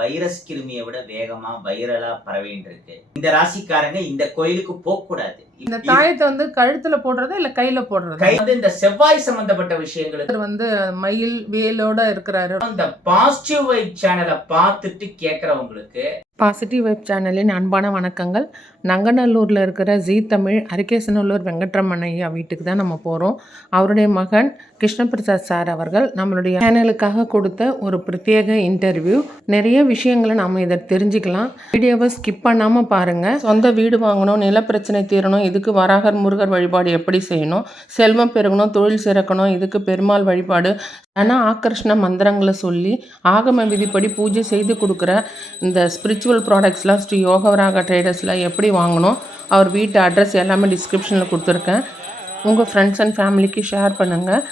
Virus கிருமியை விட வேகமா வைரலா பரவிட்டு இருக்கு. இந்த ராசிக்காரங்க இந்த கோயிலுக்கு போக கூடாது. இந்த தாயத்தை வந்து கழுத்துல போடுறதா இல்ல கையில போடுறதா? கை வந்து இந்த செவ்வாய் சம்பந்தப்பட்ட விஷயங்களுக்கு வந்து மயில் வேலோட இருக்கிறாரு. அந்த பாசிட்டிவ் வைப் சேனலை பார்த்துட்டு கேட்கறவங்களுக்கு பாசிட்டிவ் வைப் சேனலின் அன்பான வணக்கங்கள். நங்கநல்லூரில் இருக்கிற ஜீ தமிழ் அரிகேசநல்லூர் வெங்கட்ரமன் ஐயா வீட்டுக்கு தான் நம்ம போகிறோம். அவருடைய மகன் கிருஷ்ணபிரசாத் சார் அவர்கள் நம்மளுடைய சேனலுக்காக கொடுத்த ஒரு பிரத்யேக இன்டர்வியூ. நிறைய விஷயங்களை நாம் இதை தெரிஞ்சுக்கலாம். வீடியோவை ஸ்கிப் பண்ணாமல் பாருங்கள். சொந்த வீடு வாங்கணும், நிலப்பிரச்சனை தீரணும், இதுக்கு வராகர் முருகர் வழிபாடு எப்படி செய்யணும், செல்வம் பெருகணும், தொழில் சிறக்கணும், இதுக்கு பெருமாள் வழிபாடு, தன ஆக்கர்ஷண மந்திரங்களை சொல்லி ஆகம விதிப்படி பூஜை செய்து கொடுக்குற இந்த ஸ்பிரிச்சுவல் ப்ராடக்ட்ஸ்லாம் ஸ்ரீ யோகவராக ட்ரேடர்ஸில் எப்படி வாங்கணும், அவர் வீட்டு அட்ரஸ் எல்லாமே டிஸ்கிரிப்ஷனில் கொடுத்துருக்கேன். உங்கள் ஃப்ரெண்ட்ஸ் அண்ட் ஃபேமிலிக்கு ஷேர் பண்ணுங்கள்.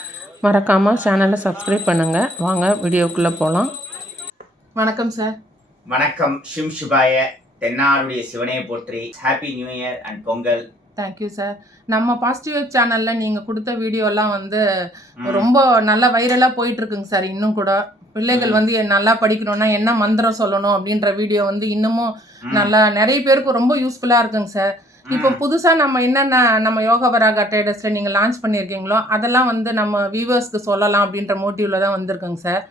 மறக்காமல் சேனலை சப்ஸ்கிரைப் பண்ணுங்கள். வாங்க வீடியோக்குள்ளே போகலாம். வணக்கம் சார். வணக்கம். ஷிம் சிவாய. தென்னாடுடைய சிவனையை போற்றி. Happy new year and Pongal. Thank you sir. நம்ம பாசிட்டிவ் சேனலில் நீங்கள் கொடுத்த வீடியோலாம் வந்து ரொம்ப நல்லா வைரலாக போயிட்டுருக்குங்க சார். இன்னும் கூட பிள்ளைகள் வந்து நல்லா படிக்கணும்னா என்ன மந்திரம் சொல்லணும் அப்படின்ற வீடியோ வந்து இன்னமும் நல்லா நிறைய பேருக்கு ரொம்ப யூஸ்ஃபுல்லாக இருக்குங்க சார். இப்போ புதுசாக நம்ம என்னென்ன நம்ம யோகவராக ட்ரேடர்ஸில் நீங்கள் லான்ச் பண்ணியிருக்கீங்களோ அதெல்லாம் வந்து நம்ம வியூவர்ஸ்க்கு சொல்லலாம் அப்படின்ற மோட்டிவில் தான் வந்திருக்குங்க சார்.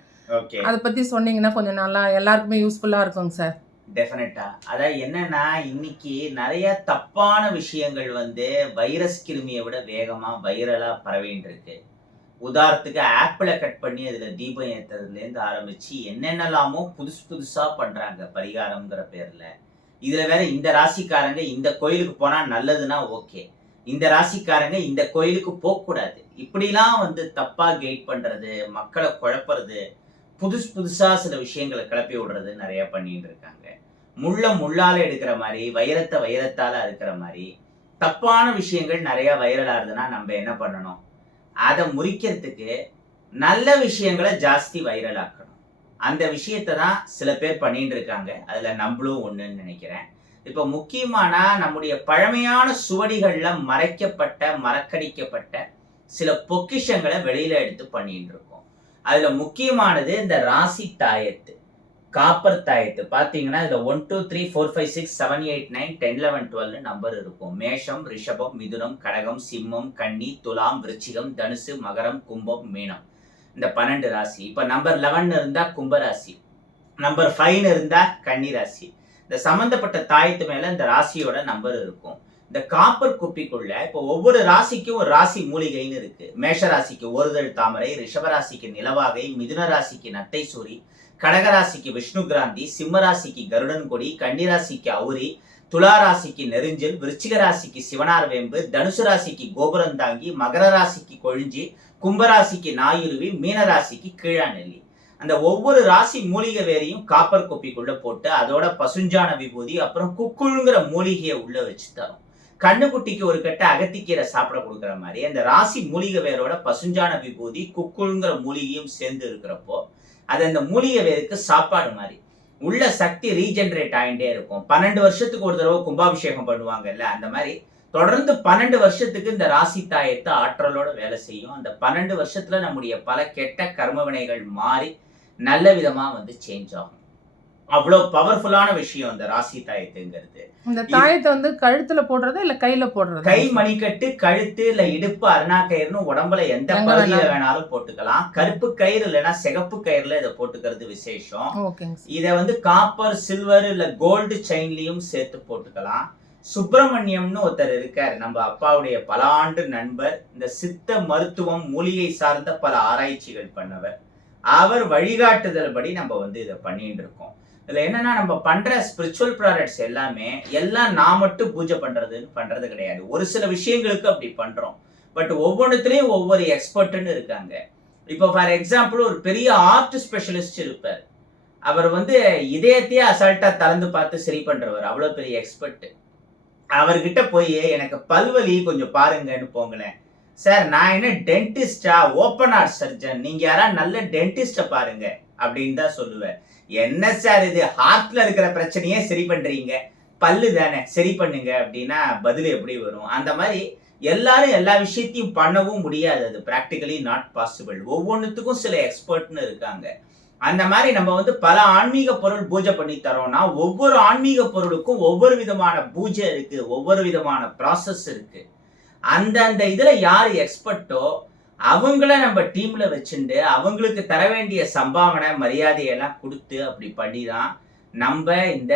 அதை பற்றி சொன்னீங்கன்னா கொஞ்சம் நல்லா எல்லாருக்குமே யூஸ்ஃபுல்லாக இருக்குங்க சார். டெஃபினட்டா. அதாவது என்னன்னா, இன்னைக்கு நிறைய தப்பான விஷயங்கள் வந்து வைரஸ் கிருமியை விட வேகமா வைரலா பரவிட்டு இருக்கு. உதாரணத்துக்கு ஆப்பிளை கட் பண்ணி அதுல தீபம் ஏத்துறதுலேருந்து ஆரம்பிச்சு என்னென்னலாமோ புதுசா பண்றாங்க பரிகாரம்ங்கிற பேர்ல. இதுல வேற இந்த ராசிக்காரங்க இந்த கோயிலுக்கு போனா நல்லதுன்னா ஓகே, இந்த ராசிக்காரங்க இந்த கோயிலுக்கு போக கூடாது, இப்படிலாம் வந்து தப்பா கைட் பண்றது, மக்களை குழப்புறது, புதுசா சில விஷயங்களை கிளப்பி விடுறது நிறைய பண்ணிட்டு இருக்காங்க. முள்ளால எடுக்கிற மாதிரி, வைரத்தால அறுக்கிற மாதிரி தப்பான விஷயங்கள் நிறைய வைரல் ஆகுதுன்னா நம்ம என்ன பண்ணணும்? அதை முறிக்கிறதுக்கு நல்ல விஷயங்களை ஜாஸ்தி வைரல் ஆக்கணும். அந்த விஷயத்தை தான் சில பேர் பண்ணிட்டு இருக்காங்க. அதுல நம்மளும் ஒண்ணுன்னு நினைக்கிறேன். இப்ப முக்கியமான நம்முடைய பழமையான சுவடிகள்ல மறக்கடிக்கப்பட்ட சில பொக்கிஷங்களை வெளியில எடுத்து பண்ணிட்டு இருக்கோம். அதுல முக்கியமானது இந்த ராசி தாயத்து, காப்பர் தாயத்து. பாத்தீங்கன்னா இதுல 1 2 3 4 5 6 7 8 9 10 11 12 நம்பர் இருக்கும். மேஷம், ரிஷபம், மிதுனம், கடகம், சிம்மம், கன்னி, துலாம், விருச்சிகம், தனுசு, மகரம், கும்பம், மீனம். இந்த 12 ராசி. இப்ப நம்பர் 11 இருந்தா கும்பராசி, நம்பர் 5 இருந்தா கன்னி ராசி. இந்த சம்பந்தப்பட்ட தாயத்து மேல இந்த ராசியோட நம்பர் இருக்கும். இந்த காப்பர் குப்பிக்குள்ள இப்போ ஒவ்வொரு ராசிக்கும் ஒரு ராசி மூலிகைன்னு இருக்கு. மேஷ ராசிக்கு ஒருதல் தாமரை, ரிஷபராசிக்கு நிலவாகை, மிதுன ராசிக்கு நத்தை சூரி, கடகராசிக்கு விஷ்ணு கிராந்தி, சிம்மராசிக்கு கருடன் கொடி, கன்னிராசிக்கு அவுரி, துளாராசிக்கு நெருஞ்சல், விருச்சிக ராசிக்கு சிவனார் வேம்பு, தனுசு ராசிக்கு கோபுரந்தாங்கி, மகர ராசிக்கு கொழிஞ்சி, கும்பராசிக்கு நாயுருவி, மீனராசிக்கு கீழாநெல்லி. அந்த ஒவ்வொரு ராசி மூலிகை வேறையும் காப்பர் கொப்பிக்குள்ள போட்டு அதோட பசுஞ்சான விபூதி அப்புறம் குக்குழுங்கிற மூலிகையை உள்ள வச்சு தரும். கண்ணுக்குட்டிக்கு ஒரு கட்ட அகத்திக்கீரை சாப்பிட கொடுக்குற மாதிரி அந்த ராசி மூலிகை வேரோட பசுஞ்சான விபூதி குக்குழுங்கிற மூலிகையும் சேர்ந்து இருக்கிறப்போ அது அந்த மூலிகை வேருக்கு சாப்பாடு மாதிரி உள்ள சக்தி ரீஜெனரேட் ஆகிட்டே இருக்கும். 12 வருஷத்துக்கு ஒரு தடவை கும்பாபிஷேகம் பண்ணுவாங்கல்ல, அந்த மாதிரி தொடர்ந்து 12 வருஷத்துக்கு இந்த ராசி தாயத்தை ஆற்றலோட வேலை செய்யும். அந்த 12 வருஷத்துல நம்முடைய பல கெட்ட கர்ம வினைகள் மாறி நல்ல விதமா வந்து சேஞ்ச் ஆகும். அவ்வளவு பவர்ஃபுல்லான விஷயம் இந்த ராசி தாயத்துங்கிறது. இந்த தாயத்தை வந்து கழுத்துல போடுறதா இல்ல கையில போடுறதா? கை மணிக்கட்டு, கழுத்து இல்ல இடுப்பு, அருணா கயிறுன்னு உடம்புல எந்த பகுதியில வேணாலும் போட்டுக்கலாம். கருப்பு கயிறு இல்லைன்னா சிகப்பு கயிறுல இதை போட்டுக்கிறது விசேஷம். இத வந்து காப்பர், சில்வர் இல்ல கோல்டு செயின்லயும் சேர்த்து போட்டுக்கலாம். சுப்பிரமணியம்னு ஒருத்தர் இருக்காரு, நம்ம அப்பாவுடைய பல ஆண்டு நண்பர், இந்த சித்த மருத்துவம் மூலிகை சார்ந்த பல ஆராய்ச்சிகள் பண்ணவர். அவர் வழிகாட்டுதல் படி நம்ம வந்து இதை பண்ணிட்டு இருக்கோம். இதுல என்னன்னா, நம்ம பண்ற ஸ்பிரிச்சுவல் ப்ராடக்ட்ஸ் எல்லாமே எல்லாம் நான் மட்டும் பூஜை பண்றது கிடையாது. ஒரு சில விஷயங்களுக்கு அப்படி பண்றோம். பட் ஒவ்வொன்றுத்துலயும் ஒவ்வொரு எக்ஸ்பர்ட்னு இருக்காங்க. இப்போ ஃபார் எக்ஸாம்பிள் ஒரு பெரிய ஆர்ட் ஸ்பெஷலிஸ்ட் இருப்பார். அவர் வந்து இதயத்தையே அசால்ட்டா திறந்து பார்த்து சரி பண்றவர், அவ்வளவு பெரிய எக்ஸ்பர்ட். அவர்கிட்ட போய் எனக்கு பல்வலி கொஞ்சம் பாருங்கன்னு போங்களேன். சார் நான் என்ன டென்டிஸ்டா, ஓப்பன் ஹார்ட் சர்ஜன், நீங்க யாரா நல்ல டென்டிஸ்ட பாருங்க அப்படின்னு தான் சொல்லுவேன். என்ன சார் இது, ஹார்ட்ல இருக்கிற பிரச்சனையே சரி பண்றீங்க, பல்லு தானே சரி பண்ணுங்க அப்படின்னா பதில் எப்படி வரும்? அந்த மாதிரி எல்லாரும் எல்லா விஷயத்தையும் பண்ணவும் முடியாது. அது பிராக்டிகலி நாட் பாசிபிள். ஒவ்வொன்றுத்துக்கும் சில எக்ஸ்பர்ட்னு இருக்காங்க. அந்த மாதிரி நம்ம வந்து பல ஆன்மீக பொருள் பூஜை பண்ணி தரோம்னா ஒவ்வொரு ஆன்மீக பொருளுக்கும் ஒவ்வொரு விதமான பூஜை இருக்கு, ஒவ்வொரு விதமான ப்ராசஸ் இருக்கு. அந்தந்த இதுல யார் எக்ஸ்பர்ட்டோ அவங்கள நம்ம டீம்ல வச்சுட்டு அவங்களுக்கு தர வேண்டிய சம்பாவனை மரியாதையெல்லாம் கொடுத்து அப்படி பண்ணி தான் நம்ம இந்த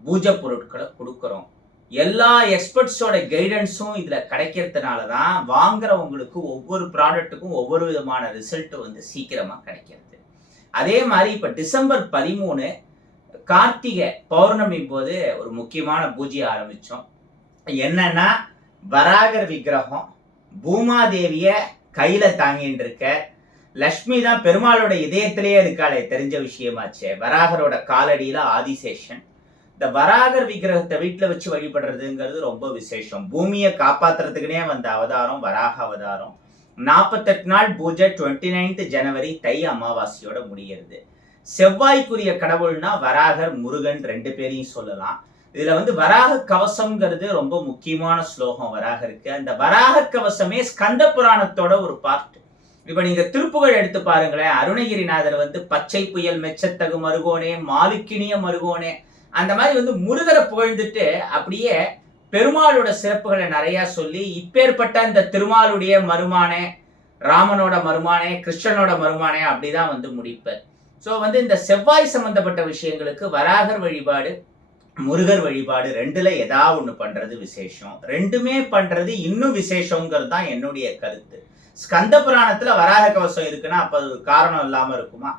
பூஜை பொருட்களை கொடுக்குறோம். எல்லா எக்ஸ்பர்ட்ஸோட கைடன்ஸும் இதுல கிடைக்கிறதுனால தான் வாங்குறவங்களுக்கு ஒவ்வொரு ப்ராடக்ட்டுக்கும் ஒவ்வொரு விதமான ரிசல்ட் வந்து சீக்கிரமா கிடைக்கிறது. அதே மாதிரி இப்ப டிசம்பர் 13 கார்த்திகை பௌர்ணமி போது ஒரு முக்கியமான பூஜை ஆரம்பிச்சோம். என்னன்னா வராகர் விக்கிரகம் பூமாதேவிய கையில தாங்கிட்டு இருக்க, லக்ஷ்மி தான் பெருமாளோட இதயத்திலேயே இருக்காளே, தெரிஞ்ச விஷயமாச்சே. வராகரோட காலடியில ஆதிசேஷன். இந்த வராகர் விக்கிரகத்தை வீட்டுல வச்சு வழிபடுறதுங்கிறது ரொம்ப விசேஷம். பூமியை காப்பாத்துறதுக்குனே வந்த அவதாரம் வராக அவதாரம். 48 நாள் பூஜை. 29th ஜனவரி தை அமாவாசையோட முடிகிறது. செவ்வாய்க்குரிய கடவுள்னா வராகர் முருகன் 2 பேரையும் சொல்லலாம். இதுல வந்து வராக கவசம்ங்கிறது ரொம்ப முக்கியமான ஸ்லோகம் வராகருக்கு. அந்த வராக கவசமே ஸ்கந்த புராணத்தோட ஒரு பார்ட். இப்ப நீங்க திருப்புகழ் எடுத்து பாருங்களேன். அருணகிரிநாதர் வந்து பச்சை புயல் மெச்சத்தகு மருகோனே, மாலுக்கினிய மருகோனே, அந்த மாதிரி வந்து முருகரை புகழ்ந்துட்டு அப்படியே பெருமாளோட சிறப்புகளை நிறைய சொல்லி இப்பேற்பட்ட இந்த திருமாலுடைய மருமானே, ராமனோட மருமானே, கிருஷ்ணனோட மருமானே அப்படிதான் வந்து முடிப்பார். ஸோ வந்து இந்த செவ்வாய் சம்பந்தப்பட்ட விஷயங்களுக்கு வராகர் வழிபாடு, முருகர் வழிபாடு 2ல ஏதாவது ஒண்ணு பண்றது விசேஷம். 2மே பண்றது இன்னும் விசேஷங்கிறது தான் என்னுடைய கருத்து. ஸ்கந்த புராணத்துல வராக கவசம் இருக்குன்னா அப்ப அது காரணம் இல்லாம இருக்குமா?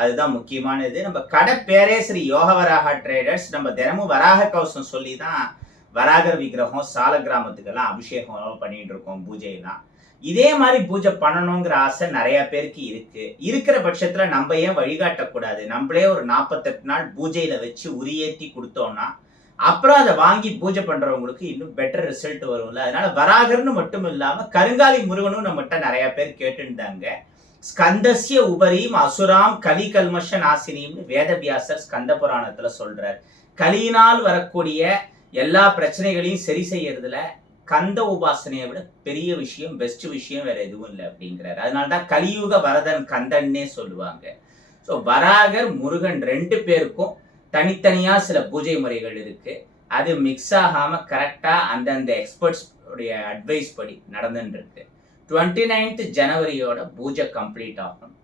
அதுதான் முக்கியமானது. நம்ம கடை பேரே ஸ்ரீ யோக வராக ட்ரேடர்ஸ். நம்ம தினமும் வராக கவசம் சொல்லி தான் வராகர் விக்கிரகம் சால கிராமத்துக்கெல்லாம் அபிஷேகம் பண்ணிட்டு இருக்கோம், பூஜையெல்லாம். இதே மாதிரி பூஜை பண்ணணுங்கிற ஆசை நிறைய பேருக்கு இருக்கு. இருக்கிற பட்சத்துல நம்ம ஏன் வழிகாட்டக்கூடாது? நம்மளே ஒரு 48 நாள் பூஜையில வச்சு உரியேற்றி கொடுத்தோம்னா அப்புறம் அதை வாங்கி பூஜை பண்றவங்களுக்கு இன்னும் பெட்டர் ரிசல்ட் வரும்ல. அதனால வராகர்னு மட்டும் இல்லாம கருங்காலி முருகனும் நம்மகிட்ட நிறைய பேர் கேட்டுட்டாங்க. ஸ்கந்தஸ்ய உபரீம் அசுராம் கலி கல்மஷ நாசினின்னு வேதவியாசர் ஸ்கந்த புராணத்துல சொல்றார். கலியினால் வரக்கூடிய எல்லா பிரச்சனைகளையும் சரி செய்யறதுல கந்த உபாசனையை விட பெரிய விஷயம், பெஸ்ட் விஷயம் வேற எதுவும் இல்லை அப்படிங்கிறார். அதனால்தான் கலியுக வரதன் கந்தன்னே சொல்லுவாங்க. ஸோ வராகர் முருகன் 2 பேருக்கும் தனித்தனியா சில பூஜை முறைகள் இருக்கு. அது மிக்ஸ் ஆகாம கரெக்டா அந்தந்த எக்ஸ்பர்ட்ஸ் உடைய அட்வைஸ் படி நடந்துட்டு இருக்கு. 29th ஜனவரியோட பூஜை கம்ப்ளீட் ஆகும்.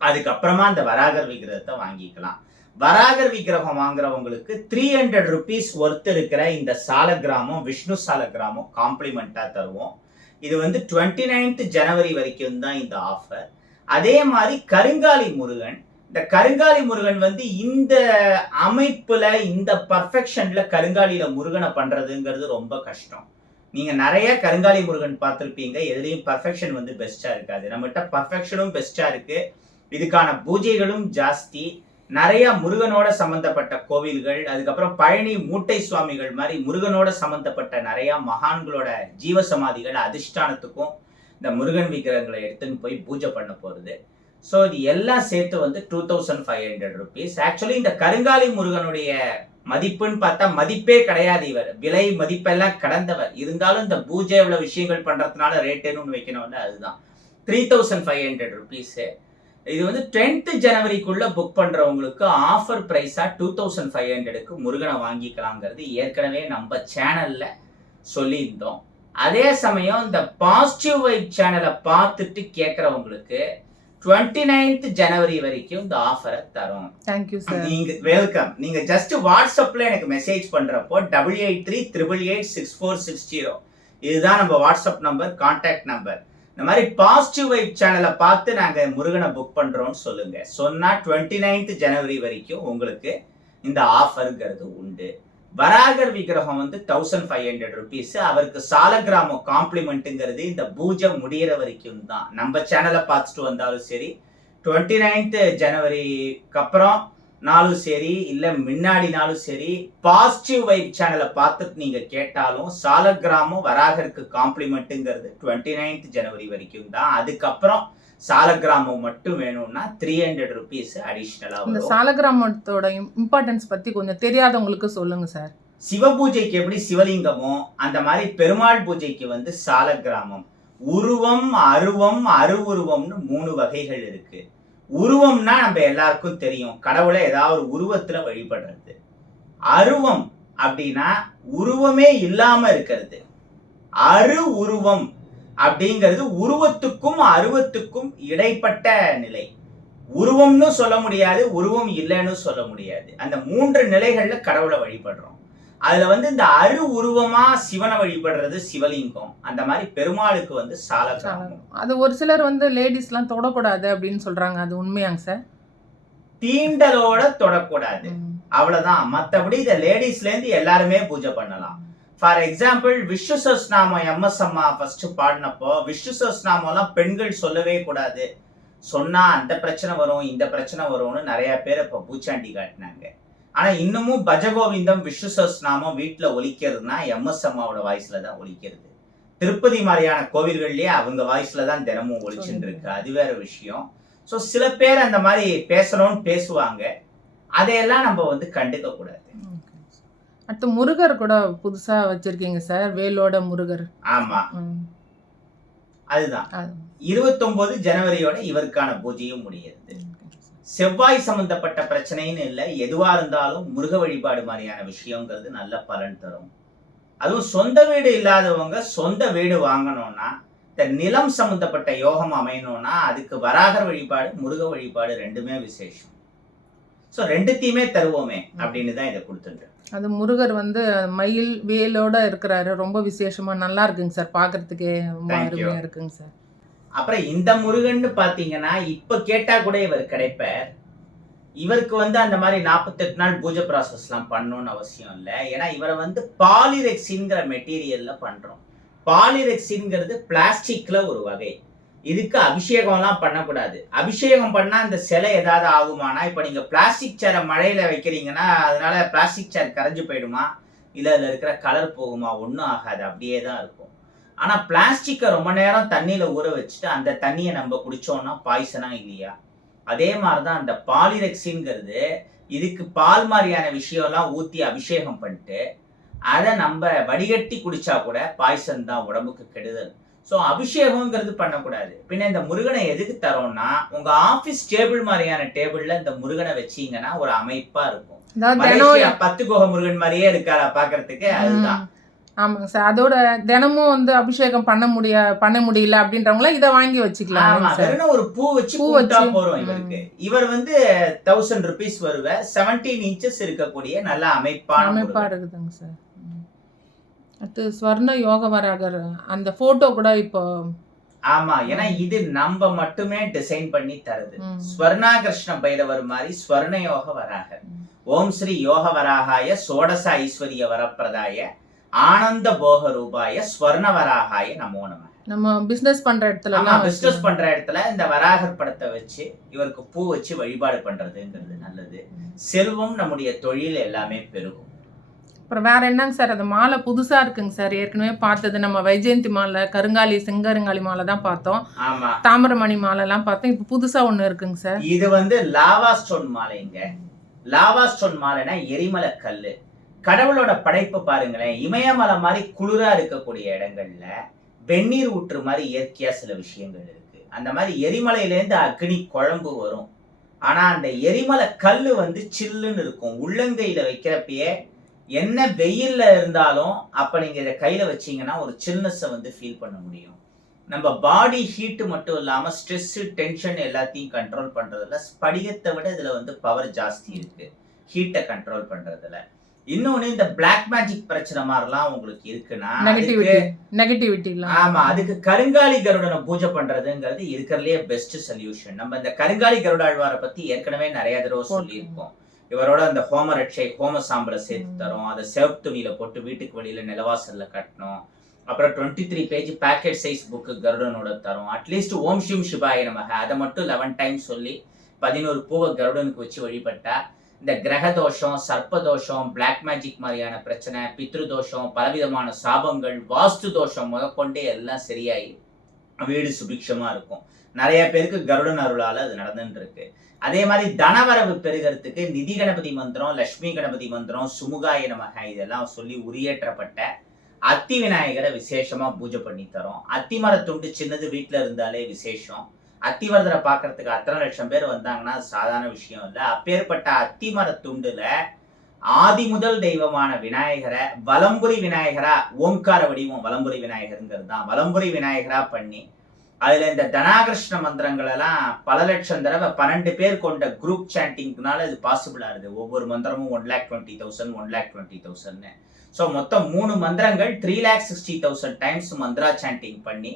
அதுக்கப்புறமா அந்த வராகர் விக்கிரகத்தை வாங்கிக்கலாம். வராகர் விக்கிரகம் வாங்குறவங்களுக்கு 300 rupees ஒர்த் இருக்கிற இந்த சால கிராமம், விஷ்ணு சால கிராமம் காம்ப்ளிமெண்டா தருவோம். இது வந்து 29th ஜனவரி வரைக்கும் தான் இந்த ஆஃபர். அதே மாதிரி கருங்காலி முருகன். இந்த கருங்காலி முருகன் வந்து இந்த அமைப்புல, இந்த பர்ஃபெக்ஷன்ல கருங்காலியில முருகனை பண்றதுங்கிறது ரொம்ப கஷ்டம். நீங்க நிறைய கருங்காலி முருகன் பார்த்துருப்பீங்க. எதுலையும் பர்ஃபெக்ஷன் வந்து பெஸ்டா இருக்காது. நம்மகிட்ட பர்ஃபெக்ஷனும் பெஸ்டா இருக்கு. இதுக்கான பூஜைகளும் ஜாஸ்தி. நிறைய முருகனோட சம்பந்தப்பட்ட கோவில்கள், அதுக்கப்புறம் பழனி மூட்டை சுவாமிகள் மாதிரி முருகனோட சம்பந்தப்பட்ட நிறைய மகான்களோட ஜீவசமாதிகள் அதிஷ்டானத்துக்கும் இந்த முருகன் விக்கிரகங்களை எடுத்துன்னு போய் பூஜை பண்ண போறது. ஸோ இது எல்லாம் சேர்த்து வந்து 2500 rupees. ஆக்சுவலி இந்த கருங்காலி முருகனுடைய மதிப்புன்னு பார்த்தா மதிப்பே கிடையாது. இவர் விலை மதிப்பெல்லாம் கடந்தவர். இருந்தாலும் இந்த பூஜை இவ்வளவு விஷயங்கள் பண்றதுனால ரேட்டுன்னு ஒன்று வைக்கணும்ல, அதுதான் 3500 rupees. இது வந்து 10th ஜனவரிக்குள்ள புக் பண்றவங்களுக்கு ஆஃபர் பிரைஸா 2500க்கு முருகனை வாங்கிக்கலாங்கிறது ஏற்கனவே நம்ம சேனல்ல சொல்லியிருந்தோம். அதே சமயம் இந்த பாசிட்டிவ் வைப் சேனலை பார்த்துட்டு கேட்கறவங்களுக்கு 29th ஜனவரி வரைக்கும் இந்த ஆஃபரை தரும். Thank you sir. நீங்க வெல்கம். நீங்க ஜஸ்ட் வாட்ஸ்அப்ல எனக்கு மெசேஜ் பண்றப்போ 8838886460 இதுதான் நம்ம வாட்ஸ்அப் நம்பர், கான்டாக்ட் நம்பர். இந்த மாதிரி பாசிட்டிவ் வைப் சேனலை பார்த்து நாங்க முருகனை புக் பண்றோம்னு சொல்லுங்க. சொன்னா 29th ஜனவரி வரைக்கும் உங்களுக்கு இந்த ஆஃபருங்கிறது உண்டு. வராகர் விக்கிரகம் வந்து 1500 rupees. அவருக்கு சால கிராமம் காம்ப்ளிமெண்ட்டுங்கிறது இந்த பூஜை முடிகிற வரைக்கும் தான். நம்ம சேனலை பார்த்துட்டு வந்தாலும் சரி, 29th ஜனவரிக்கு அப்புறம் நாளும் சரி, இல்லை முன்னாடினாலும் சரி, பாசிட்டிவ் வைப் சேனலை பார்த்துட்டு நீங்க கேட்டாலும் சால கிராமம் வராகருக்கு காம்ப்ளிமெண்ட்டுங்கிறது 29th ஜனவரி வரைக்கும் தான். அதுக்கப்புறம் சால கிராமம் மட்டும் வேணும்னா 300 rupees அடிஷ்னலா வரும். இந்த சால கிராமத்தோட இம்பார்ட்டன்ஸ் பத்தி கொஞ்சம் தெரியாதவங்களுக்கு சொல்லுங்க சார். சிவ பூஜைக்கு எப்படி சிவலிங்கமோ அந்த மாதிரி பெருமாள் பூஜைக்கு வந்து சால கிராமம். உருவம், அருவம், அருவுருவம்னு 3 வகைகள் இருக்கு. உருவம்னா நம்ம எல்லாருக்கும் தெரியும், கடவுளை ஏதாவது ஒரு உருவத்துல வழிபடுறது. அருவம் அப்படின்னா உருவமே இல்லாம இருக்கிறது. அரு உருவம் அப்படிங்கிறது உருவத்துக்கும் அருவத்துக்கும் இடைப்பட்ட நிலை. உருவம்னு சொல்ல முடியாது, உருவம் இல்லைன்னு சொல்ல முடியாது. அந்த 3 நிலைகள்ல கடவுளை வழிபடுறோம். அதுல இந்த அரு உருவமா சிவனை வழிபடுறது சிவலிங்கம். அந்த மாதிரி பெருமாளுக்கு சாலக்கிராமம். அது ஒரு சிலர் லேடிஸ்லாம் தொடக்கூடாது அப்படின்னு சொல்றாங்க, அது உண்மையாங்க சார்? தீண்டலோட தொடக்கூடாது, அவ்வளவுதான். மத்தபடி இத லேடிஸ்ல இருந்து எல்லாருமே பூஜை பண்ணலாம். For example, Vishnu Sahasranamam MS அம்மா ஃபர்ஸ்ட் பாடினப்போ விஷ்ணு சஹஸ்ரநாமம்லாம் பெண்கள் சொல்லவே கூடாது, சொன்னா அந்த பிரச்சனை வரும் இந்த பிரச்சனை வரும்னு நிறைய பேர் இப்ப பூச்சாண்டி காட்டினாங்க. ஆனா இன்னமும் பஜகோவிந்தம் விஷ்ணு சஹஸ்ரநாமம் வீட்டுல ஒலிக்கிறதுனா எம்எஸ் அம்மாவோட வாய்ஸ்ல தான் ஒலிக்கிறது. திருப்பதி மாதிரியான கோவில்கள்லயே அவங்க வாய்ஸ்ல தான் தினமும் ஒலிச்சுட்டு இருக்கு, அது வேற விஷயம். ஸோ சில பேர் அந்த மாதிரி பேசணும்னு பேசுவாங்க, அதையெல்லாம் நம்ம கண்டுக்க கூடாது. அடுத்து முருகர் கூட புதுசா வச்சிருக்கீங்க சார், வேலோட முருகர். ஆமா, அதுதான் 29 ஜனவரியோட இவருக்கான பூஜையும் முடியுது. செவ்வாய் சம்பந்தப்பட்ட பிரச்சனைன்னு இல்லை, எதுவா இருந்தாலும் முருக வழிபாடு மாதிரியான விஷயங்கிறது நல்ல பலன் தரும். அதுவும் சொந்த வீடு இல்லாதவங்க சொந்த வீடு வாங்கணும்னா, இந்த நிலம் சம்பந்தப்பட்ட யோகம் அமையணும்னா அதுக்கு வராகர் வழிபாடு முருக வழிபாடு ரெண்டுமே விசேஷம். ஸோ ரெண்டுத்தையுமே தருவோமே அப்படின்னு தான் இதை கொடுத்துட்டு. அது முருகர் மயில் வேலோட இருக்கிறாரு, ரொம்ப விசேஷமா நல்லா இருக்குங்க சார், பார்க்கறதுக்கே ரொம்ப அருமையா இருக்குங்க சார். அப்புறம் இந்த முருகன்னு பாத்தீங்கன்னா இப்ப கேட்டா கூட இவர் கிடைப்பார். இவருக்கு அந்த மாதிரி 48 நாள் பூஜை ப்ராசஸ்லாம் பண்ணணும்னு அவசியம் இல்லை. ஏன்னா இவரை பாலிரெக்சின்ங்கிற மெட்டீரியல்ல பண்றோம். பாலிரெக்சின்ங்கிறது பிளாஸ்டிக்ல ஒரு வகை. இதுக்கு அபிஷேகம்லாம் பண்ணக்கூடாது. அபிஷேகம் பண்ணா அந்த சிலை ஏதாவது ஆகுமானா, இப்ப நீங்க பிளாஸ்டிக் சேரை மழையில வைக்கிறீங்கன்னா அதனால பிளாஸ்டிக் சேர் கரைஞ்சு போயிடுமா, இல்ல அதுல இருக்கிற கலர் போகுமா? ஒன்றும் ஆகாது, அப்படியே தான் இருக்கும். ஆனா பிளாஸ்டிக்கை ரொம்ப நேரம் தண்ணியில ஊற வச்சுட்டு அந்த தண்ணியை நம்ம குடிச்சோம்னா பாய்சனா இல்லையா? அதே மாதிரிதான் அந்த பாலிரெக்சின்ங்கிறது. இதுக்கு பால் மாதிரியான விஷயம்லாம் ஊத்தி அபிஷேகம் பண்ணிட்டு அதை நம்ம வடிகட்டி குடிச்சா கூட பாய்சன் தான், உடம்புக்கு கெடுதல். ஸோ அபிஷேகம்ங்கிறது பண்ணக்கூடாது. பின்ன இந்த முருகனை எதுக்கு தரோம்னா, உங்க ஆபீஸ் டேபிள் மாதிரியான டேபிள்ல இந்த முருகனை வச்சீங்கன்னா ஒரு அமைப்பா இருக்கும். 10 குகை முருகன் மாதிரியே இருக்காரா பாக்குறதுக்கு, அதுதான். ஆமாங்க சார். அதோட தினமும் அபிஷேகம் பண்ண முடியல அப்படின்றவங்கள இதை வாங்கி வச்சுக்கலாம். ஒரு பூ வச்சு பூட்டா போறோம் இவருக்கு. இவர் 1000 rupees வருவ 17 inches இருக்கக்கூடிய நல்ல அமைப்பா இருக்குதுங்க சார். அது ஸ்வர்ண யோக வராகர் அந்த போட்டோ கூட இப்போ. ஆமா, ஏன்னா இது நம்ம மட்டுமே டிசைன் பண்ணி தருது. ஸ்வர்ணாகிருஷ்ண பைரவர் மாதிரி ஸ்வர்ண யோக வராகர். ஓம் ஸ்ரீ யோக வராகாய சோடச ஐஸ்வர்ய வரப்பிரதாய ஆனந்த போக ரூபாய ஸ்வர்ண வராகாய நமோ நம. நம்ம பிசினஸ் பண்ற இடத்துல இந்த வராகர் படத்தை வச்சு இவருக்கு பூ வச்சு வழிபாடு பண்றதுங்கிறது நல்லது. செல்வம் நம்முடைய தொழில் எல்லாமே பெருகும். அப்புறம் வேற என்னங்க சார், அது மாலை புதுசா இருக்குங்க சார். ஏற்கனவே பார்த்தது நம்ம வைஜெயந்தி மாலை, கருங்காலி செங்கருங்காலி மாலை தான் பார்த்தோம். ஆமா, தாமிரமணி மாலை எல்லாம் பார்த்தோம். இப்ப புதுசா ஒண்ணு இருக்குங்க சார். இது லாவா ஸ்டோன் மாலைங்க. லாவா ஸ்டோன் மாலைனா எரிமலை கல்லு. கடவுளோட படைப்பு பாருங்களேன், இமயமலை மாதிரி குளிரா இருக்கக்கூடிய இடங்கள்ல வெந்நீர் ஊற்று மாதிரி இயற்கையா சில விஷயங்கள் இருக்கு. அந்த மாதிரி எரிமலையில இருந்து அக்னி குழம்பு வரும். ஆனா அந்த எரிமலை கல்லு சில்லுன்னு இருக்கும். உள்ளங்கையில வைக்கிறப்பயே என்ன வெயில்ல இருந்தாலும் அப்ப நீங்க இதை கையில வச்சீங்கன்னா ஒரு சில்னஸை ஃபீல் பண்ண முடியும். நம்ம பாடி ஹீட் மட்டும் இல்லாம ஸ்ட்ரெஸ் டென்ஷன் எல்லாத்தையும் கண்ட்ரோல் பண்றதுல ஸ்படிகத்தை விட இதுல பவர் ஜாஸ்தி இருக்கு, ஹீட்டை கண்ட்ரோல் பண்றதுல. இன்னொன்னு, இந்த பிளாக் மேஜிக் பிரச்சனை மாதிரிலாம் உங்களுக்கு இருக்குன்னா, நெகட்டிவிட்டி, ஆமா, அதுக்கு கருங்காலி கருடனை பூஜை பண்றதுங்கிறது இருக்கிறதுலயே பெஸ்ட் சொல்யூஷன். நம்ம இந்த கருங்காலி கருடாழ்வாரை பத்தி ஏற்கனவே நிறைய தடவை சொல்லியிருக்கோம். இவரோட அந்த ஹோம ரட்சை ஹோம சாம்பலை சேர்த்து தரும். அதை செவப்பு துணியில போட்டு வீட்டுக்கு வெளியில நிலவாசல்ல கட்டணும். அப்புறம் 23 பேஜ் பேக்கெட் சைஸ் புக்கு கருடனோட தரும். அட்லீஸ்ட் ஓம் சிம் சிவாய நமக அதை மட்டும் 11 டைம் சொல்லி 11 பூவை கருடனுக்கு வச்சு வழிபட்டா இந்த கிரக தோஷம், சர்ப்ப தோஷம், பிளாக் மேஜிக் மாதிரியான பிரச்சனை, பித்ரு தோஷம், பலவிதமான சாபங்கள், வாஸ்து தோஷம் முதற்கொண்டே எல்லாம் சரியாயி வீடு சுபிக்ஷமா இருக்கும். நிறைய பேருக்கு கருடன் அருளால அது நடந்துட்டு இருக்கு. அதே மாதிரி தனவரவு பெருகிறதுக்கு நிதி கணபதி மந்திரம், லட்சுமி கணபதி மந்திரம், சுமுகாய நமக இதெல்லாம் சொல்லி உரியேற்றப்பட்ட அத்தி விநாயகரை விசேஷமா பூஜை பண்ணி தரோம். அத்தி மர துண்டு சின்னது வீட்டுல இருந்தாலே விசேஷம். அத்திவரதரை பார்க்கறதுக்கு அத்தனை லட்சம் பேர் வந்தாங்கன்னா அது சாதாரண விஷயம் இல்லை. அப்பேற்பட்ட அத்திமர துண்டுல ஆதி முதல் தெய்வமான விநாயகரை வலம்புரி விநாயகரா, ஓம்கார வடிவம் வலம்புரி விநாயகருங்கிறது தான், வலம்புரி விநாயகரா பண்ணி அதுல இந்த தனாகிருஷ்ண மந்திரங்கள் எல்லாம் பல லட்சம் தடவை 12 பேர் கொண்ட குரூப் சாண்டிங்னால இது பாசிபிள் ஆகுது. ஒவ்வொரு மந்திரமும் 1,20,000 1,20,000. ஸோ மொத்தம் 3 மந்திரங்கள் 3,60,000 டைம்ஸ் மந்திரா சாண்டிங் பண்ணி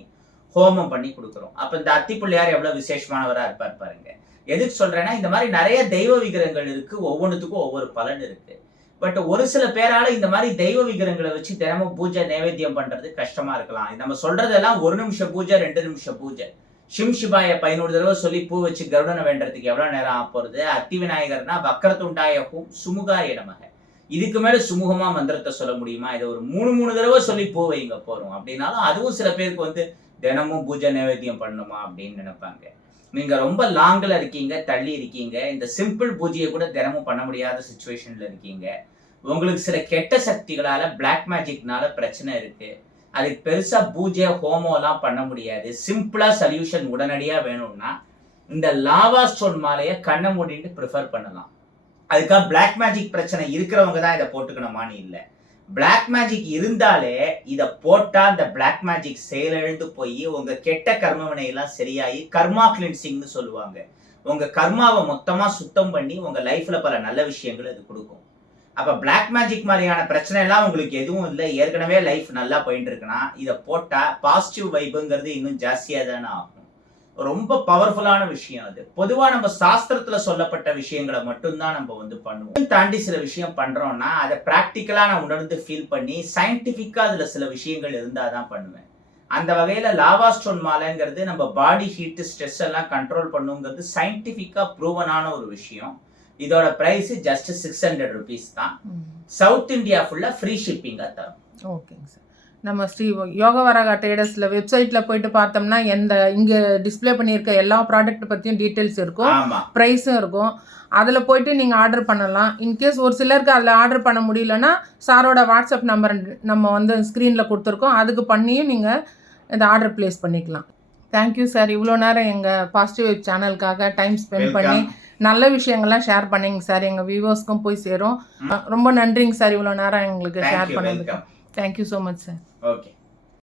ஹோமம் பண்ணி கொடுக்குறோம். அப்ப இந்த அத்தி பிள்ளையார் எவ்வளவு விசேஷமானவரா இருப்பார் பாருங்க. எதுக்கு சொல்றேன்னா, இந்த மாதிரி நிறைய தெய்வ விக்கிரகங்கள் இருக்கு, ஒவ்வொன்றுத்துக்கும் ஒவ்வொரு பலன் இருக்கு. பட் ஒரு சில பேரால இந்த மாதிரி தெய்வ விக்கிரகங்களை வச்சு தினமும் பூஜை நைவேத்தியம் பண்றது கஷ்டமா இருக்கலாம். நம்ம சொல்றதெல்லாம் 1 நிமிஷம் பூஜை, 2 நிமிஷம் பூஜை. சிம் சிபாய 11 தடவை சொல்லி பூ வச்சு கருடனை வேண்டறதுக்கு எவ்வளவு நேரம் ஆக போறது? அத்தி விநாயகர்னா வக்கரத்துண்டாயகும் சுமுகாய நமக. இதுக்கு மேல சுமூகமா மந்திரத்தை சொல்ல முடியுமா? இதை ஒரு 3 தடவை சொல்லி பூ வைங்க போறோம் அப்படின்னாலும் அதுவும் சில பேருக்கு வந்து தினமும் பூஜை நைவேத்தியம் பண்ணணுமா அப்படின்னு நினைப்பாங்க. நீங்க ரொம்ப லாங்ல இருக்கீங்க, தள்ளி இருக்கீங்க, இந்த சிம்பிள் பூஜையை கூட தினமும் பண்ண முடியாத சிச்சுவேஷன்ல இருக்கீங்க, உங்களுக்கு சில கெட்ட சக்திகளால பிளாக் மேஜிக்னால பிரச்சனை இருக்கு, அதுக்கு பெருசா பூஜை ஹோமம் எல்லாம் பண்ண முடியாது, சிம்பிளா சொல்யூஷன் உடனடியா வேணும்னா இந்த லாவா ஸ்டோன் மாலையை கண்ணை மூடிட்டு ப்ரிஃபர் பண்ணலாம். அதுக்காக பிளாக் மேஜிக் பிரச்சனை இருக்கிறவங்க தான் இதை போட்டுக்கணுமான்னு இல்லை. பிளாக் மேஜிக் இருந்தாலே இதை போட்டா இந்த பிளாக் மேஜிக் செயலிழந்து போய் உங்க கெட்ட கர்ம வினையெல்லாம் சரியாகி கர்மா கிளின்சிங்னு சொல்லுவாங்க. உங்க கர்மாவை மொத்தமா சுத்தம் பண்ணி உங்க லைஃப்ல பல நல்ல விஷயங்கள் இது கொடுக்கும். அப்ப பிளாக் மேஜிக் மாதிரியான பிரச்சனை எல்லாம் உங்களுக்கு எதுவும் இல்லை, ஏற்கனவே லைஃப் நல்லா போயிட்டு இருக்குன்னா இதை போட்டா பாசிட்டிவ் வைப்புங்கிறது இன்னும் ஜாஸ்தியா தானே ஆகும். ரொம்ப பவர்ஃபுல்லான விஷயம் அது. பொதுவா நம்ம சாஸ்திரத்துல சொல்லப்பட்ட விஷயங்களை மட்டும்தான் நம்ம வந்து பண்ணுவோம். தாண்டி சில விஷயம் பண்றோம்னா அதை பிராக்டிக்கலா நான் உணர்ந்து ஃபீல் பண்ணி சயின்டிபிக்கா அதுல சில விஷயங்கள் இருந்தாதான் பண்ணுவேன். அந்த வகையில லாவா ஸ்டோன் மாலைங்கிறது நம்ம பாடி ஹீட் ஸ்ட்ரெஸ் எல்லாம் கண்ட்ரோல் பண்ணுங்கிறது சயின்டிபிக்கா ப்ரூவனான ஒரு விஷயம். இதோட பிரைஸ் ஜஸ்ட் 600 rupees தான். சவுத் இந்தியா ஃபுல்லா ஃப்ரீ ஷிப்பிங்கா தரும். ஓகேங்க சார். நம்ம ஸ்ரீ யோகவராகா ட்ரேடர்ஸில் வெப்சைட்டில் போயிட்டு பார்த்தோம்னா இங்கே டிஸ்பிளே பண்ணியிருக்க எல்லா ப்ராடக்ட் பற்றியும் டீட்டெயில்ஸ் இருக்கும், ப்ரைஸும் இருக்கும். அதில் போயிட்டு நீங்கள் ஆர்டர் பண்ணலாம். இன்கேஸ் ஒரு சிலருக்கு அதில் ஆர்டர் பண்ண முடியலன்னா சாரோட வாட்ஸ்அப் நம்பர் நம்ம வந்து ஸ்க்ரீனில் கொடுத்துருக்கோம், அதுக்கு பண்ணியும் நீங்கள் இந்த ஆர்டர் ப்ளேஸ் பண்ணிக்கலாம். Thank you sir. இவ்வளோ நேரம் எங்கள் பாசிட்டிவ் வைப் சேனலுக்காக டைம் ஸ்பெண்ட் பண்ணி நல்ல விஷயங்கள்லாம் ஷேர் பண்ணிங்க சார். எங்கள் வியூவர்ஸ்க்கும் போய் சேரும். ரொம்ப நன்றிங்க சார் இவ்வளோ நேரம் எங்களுக்கு ஷேர் பண்ணதுக்கு. Thank you so much sir. Okay.